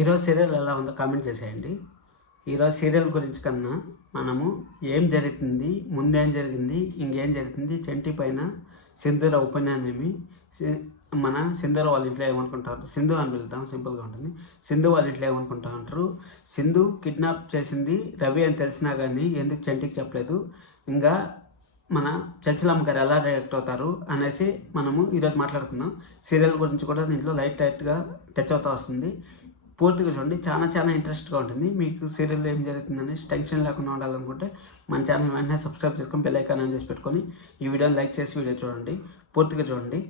ఈరోజు సీరియల్ ఎలా ఉందో కామెంట్ చేసేయండి. ఈరోజు సీరియల్ గురించి కన్నా మనము ఏం జరుగుతుంది, ముందేం జరిగింది, ఇంకేం జరుగుతుంది, చంటి పైన సింధూర ఉపన్యానేమి, మన సింధూర వాళ్ళ ఇంట్లో ఏమనుకుంటారు, సింధు అని పిలుద్దాం, సింపుల్గా ఉంటుంది. సింధు వాళ్ళ ఇంట్లో ఏమనుకుంటా ఉంటారు, సింధు కిడ్నాప్ చేసింది రవి అని తెలిసినా కానీ ఎందుకు చంటికి చెప్పలేదు, ఇంకా మన చంచలమ్మ గారు ఎలా రియాక్ట్ అవుతారు అనేసి మనము ఈరోజు మాట్లాడుకుందాం. సీరియల్ గురించి కూడా దీంట్లో లైట్గా టచ్ అవుతూ వస్తుంది. పూర్తిగా చూడండి, చాలా ఇంట్రెస్ట్గా ఉంటుంది. మీకు సీరియల్ ఏం జరుగుతుందని టెన్షన్ లేకుండా ఉండాలనుకుంటే మన ఛానల్ వెంటనే సబ్స్క్రైబ్ చేసుకొని బెల్ ఐకాన్ ఆన్ చేసి పెట్టుకొని ఈ వీడియోని లైక్ చేసి వీడియో చూడండి, పూర్తిగా చూడండి.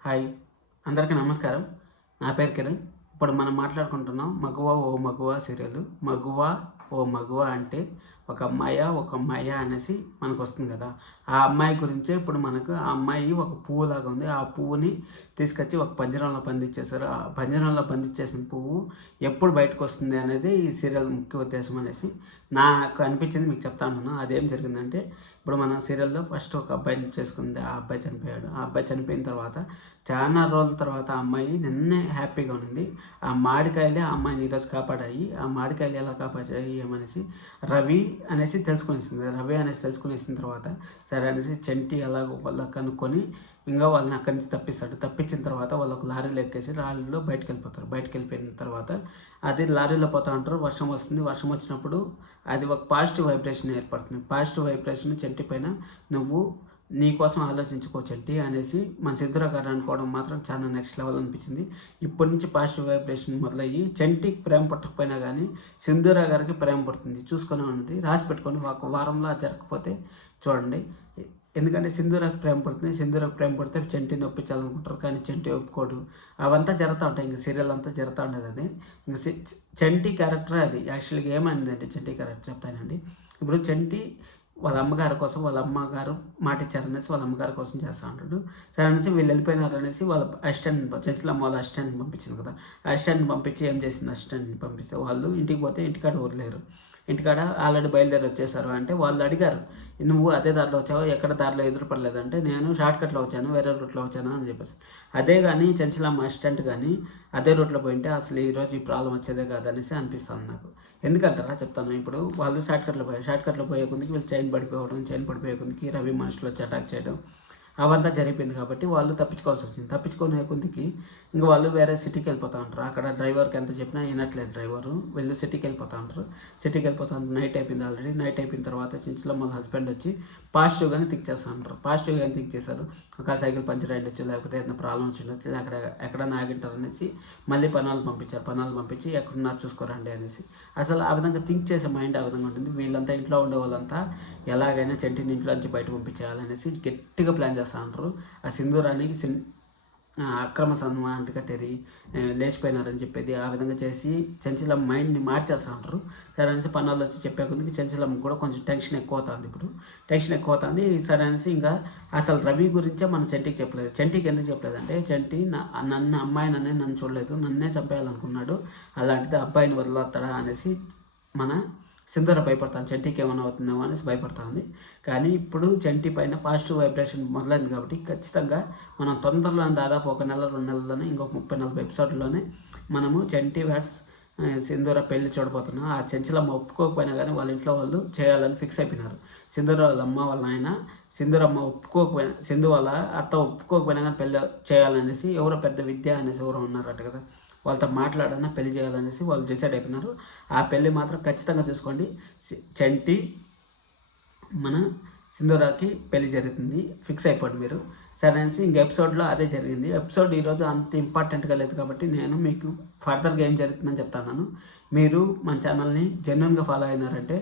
హాయ్, అందరికీ నమస్కారం. నా పేరు కిరణ్. ఇప్పుడు మనం మాట్లాడుకుంటున్నాం మగువ ఓ మగువ సీరియల్. మగువ ఓ మగువ అంటే ఒక అమ్మాయ అనేసి మనకు వస్తుంది కదా. ఆ అమ్మాయి గురించే ఇప్పుడు మనకు ఆ అమ్మాయి ఒక పువ్వు లాగా ఉంది. ఆ పువ్వుని తీసుకొచ్చి ఒక పంజరంలో బంధించేశారు. ఆ పంజరంలో బంధించేసిన పువ్వు ఎప్పుడు బయటకు వస్తుంది అనేది ఈ సీరియల్ ముఖ్య ఉద్దేశం అనేసి నాకు అనిపించింది, మీకు చెప్తాను. అదేం జరిగిందంటే, ఇప్పుడు మన సీరియల్లో ఫస్ట్ ఒక అబ్బాయిని చేసుకుంది. ఆ అబ్బాయి చనిపోయాడు. ఆ అబ్బాయి చనిపోయిన తర్వాత చాలా రోజుల తర్వాత ఆ అమ్మాయి నిన్నే హ్యాపీగా ఉంది. ఆ మామిడికాయలే ఆ అమ్మాయిని ఈరోజు కాపాడాయి. ఆ మామిడికాయలు ఎలా కాపాడాయి ఏమనేసి రవి అనేసి తెలుసుకునేసింది. రవి అనేసి తెలుసుకునేసిన తర్వాత సరే అనేసి చంటి అలాగ వాళ్ళకి కనుక్కొని ఇంకా వాళ్ళని అక్కడి నుంచి తప్పిస్తాడు. తప్పించిన తర్వాత వాళ్ళు ఒక లారీలో ఎక్కేసి లారీలో బయటకు వెళ్ళిపోతారు. బయటకు వెళ్ళిపోయిన తర్వాత అది లారీలో పోతా ఉంటారు. వర్షం వస్తుంది. వర్షం వచ్చినప్పుడు అది ఒక పాజిటివ్ వైబ్రేషన్ ఏర్పడుతుంది. పాజిటివ్ వైబ్రేషన్ చంటి పైన నువ్వు నీ కోసం ఆలోచించుకో చంటి అనేసి మన సిద్ధురా గారు అనుకోవడం మాత్రం చాలా నెక్స్ట్ లెవెల్ అనిపించింది. ఇప్పటి నుంచి పాజిటివ్ వైబ్రేషన్ మొదలయ్యి చంటికి ప్రేమ పుట్టకపోయినా కానీ సింధూరా గారికి ప్రేమ పుడుతుంది. చూసుకొని ఉండి రాసి పెట్టుకొని ఒక వారంలో జరగకపోతే చూడండి. ఎందుకంటే సింధూరాకు ప్రేమ పడుతుంది. సింధూరాకు ప్రేమ పడితే చంటిని ఒప్పించాలనుకుంటారు, కానీ చంటి ఒప్పుకోడు. అవంతా జరుగుతూ ఉంటాయి. ఇంక సీరియల్ అంతా జరుగుతూ ఉండేది అది. ఇంక చంటి క్యారెక్టర్ అది. యాక్చువల్గా ఏమైందంటే చంటి క్యారెక్టర్ చెప్తానండి. ఇప్పుడు చంటి వాళ్ళ అమ్మగారి కోసం, వాళ్ళ అమ్మగారు మాట ఇచ్చారనేసి వాళ్ళ అమ్మగారి కోసం చేస్తూ ఉంటాడు. సరే అనేసి వీళ్ళు వెళ్ళిపోయినారు అనేసి వాళ్ళ అసిస్టెంట్, చంచలమ్మ వాళ్ళ అసిస్టెంట్ని పంపించింది కదా. అసిస్టెంట్ని పంపించి ఏం చేసింది, అసిస్టెంట్ని పంపిస్తే వాళ్ళు ఇంటికి పోతే ఇంటికాడ వదిలేరు. ఇంటికాడ ఆల్రెడీ బయలుదేరి వచ్చేసారు. అంటే వాళ్ళు అడిగారు, నువ్వు అదే దారిలో వచ్చావు, ఎక్కడ దారిలో ఎదురుపడలేదంటే నేను షార్ట్కట్లో వచ్చాను, వేరే రూట్లో వచ్చాను అని చెప్పేసి. అదే కానీ చంచలమ్మ అసిస్టెంట్ కానీ అదే రూట్లో పోయింటే అసలు ఈరోజు ఈ ప్రాబ్లం వచ్చేదే కాదనేసి అనిపిస్తుంది నాకు. ఎందుకంటారా చెప్తాను. ఇప్పుడు వాళ్ళు షార్ట్కట్లో పోయే కొద్దికి వీళ్ళు చైన్ పడిపోయే కొద్దికి రవి మనుషులు వచ్చి అటాక్ చేయడం అవంతా జరిగిపోయింది. కాబట్టి వాళ్ళు తప్పించుకోవాల్సి వచ్చింది. తప్పించుకునే కొద్దికి ఇంకా వాళ్ళు వేరే సిటీకి వెళ్ళిపోతూ ఉంటారు. అక్కడ డ్రైవర్కి ఎంత చెప్పినా వినట్లేదు డ్రైవరు. వెళ్ళి సిటీకి వెళ్ళిపోతూ ఉంటారు. నైట్ అయిపోయింది ఆల్రెడీ. నైట్ అయిపోయిన తర్వాత చించులో వాళ్ళ హస్బెండ్ వచ్చి పాజిటివ్గానే థింక్ చేస్తూ ఉంటారు. పాజిటివ్గానే థింక్ చేశారు. ఒక సైకిల్ పంచర్ అయ్యొచ్చు, లేకపోతే ఏదైనా ప్రాబ్లం వచ్చిండొచ్చు, ఎక్కడైనా ఆగింటారు అనేసి మళ్ళీ పనాలు పంపించి ఎక్కడున్నారు చూసుకోరండి అనేసి. అసలు ఆ విధంగా థింక్ చేసే మైండ్ ఆ విధంగా ఉంటుంది. వీళ్ళంతా ఇంట్లో ఉండే వాళ్ళంతా ఎలాగైనా చంటిని ఇంట్లో నుంచి బయట పంపించేయాలనేసి గట్టిగా ప్లాన్ చేస్తూ ఉంటారు. ఆ సింధూరానికి అక్రమ సంబంధం కట్టేది, లేచిపోయినారని చెప్పేది, ఆ విధంగా చేసి చంచలమ్మ మైండ్ని మార్చేస్తూ ఉంటారు. సరే అనేసి పనులు వచ్చి చెప్పే కొద్దికి చంచలమ్మకి కూడా కొంచెం టెన్షన్ ఎక్కువ అవుతుంది. ఇప్పుడు టెన్షన్ ఎక్కువ అవుతుంది. సరే అనేసి ఇంకా అసలు రవి గురించే మన చంటికి చెప్పలేదు. చంటికి ఎందుకు చెప్పలేదు అంటే, చంటి నన్ను చూడలేదు, నన్నే చంపేయాలనుకున్నాడు, అలాంటిది అబ్బాయిని వదిలేస్తాడా అనేసి మన సింధూర భయపడతాను. చంటికి ఏమైనా అవుతుందేమో అనేసి భయపడతా ఉంది. కానీ ఇప్పుడు చంటి పైన పాజిటివ్ వైబ్రేషన్ మొదలైంది కాబట్టి ఖచ్చితంగా మనం తొందరలోనే, దాదాపు 1 నెల 2 నెలల్లోనే, ఇంకొక 30-40 ఎపిసోడ్లోనే మనము చంటి వ్యాట్స్ సింధూర పెళ్లి చూడబోతున్నాం. ఆ చంచలమ్మ ఒప్పుకోకపోయినా కానీ వాళ్ళ ఇంట్లో వాళ్ళు చేయాలని ఫిక్స్ అయిపోయినారు. సింధూర వాళ్ళ అమ్మ వాళ్ళ ఆయన, సింధూరమ్మ ఒప్పుకోకపోయినా, సింధు వాళ్ళ అత్త ఒప్పుకోకపోయినా కానీ పెళ్ళి చేయాలనేసి ఎవరో పెద్ద విద్య అనేసి ఎవరో ఉన్నారట కదా, వాళ్ళతో మాట్లాడన్నా పెళ్లి చేయాలనేసి వాళ్ళు డిసైడ్ అయిపోయినారు. ఆ పెళ్ళి మాత్రం ఖచ్చితంగా చూసుకోండి. చంటి మన సింధూరాకి పెళ్లి జరుగుతుంది, ఫిక్స్ అయిపోండి మీరు. సరే అనేసి ఇంక ఎపిసోడ్లో అదే జరిగింది. ఎపిసోడ్ ఈరోజు అంత ఇంపార్టెంట్గా లేదు కాబట్టి నేను మీకు ఫర్దర్గా ఏం జరుగుతుందని చెప్తాను. మీరు మన ఛానల్ని జెన్యున్గా ఫాలో అయినారంటే,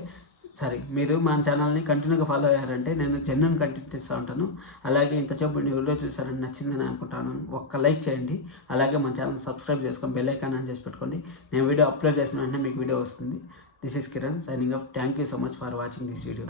మీరు మన ఛానల్ని కంటిన్యూగా ఫాలో అయ్యారంటే నేను జెన్యున్ కంటెంట్ ఇస్తూ ఉంటాను. అలాగే ఇంతసేపు మీరు వీడియో చూసారని నచ్చిందని అనుకుంటాను. ఒక్క లైక్ చేయండి. అలాగే మన ఛానల్ సబ్స్క్రైబ్ చేసుకొని బెల్ ఐకాన్ ఆన్ చేసి పెట్టుకోండి. నేను వీడియో అప్లోడ్ చేసిన వెంటనే మీకు వీడియో వస్తుంది. This is Kiran signing off. Thank you so much for watching this video.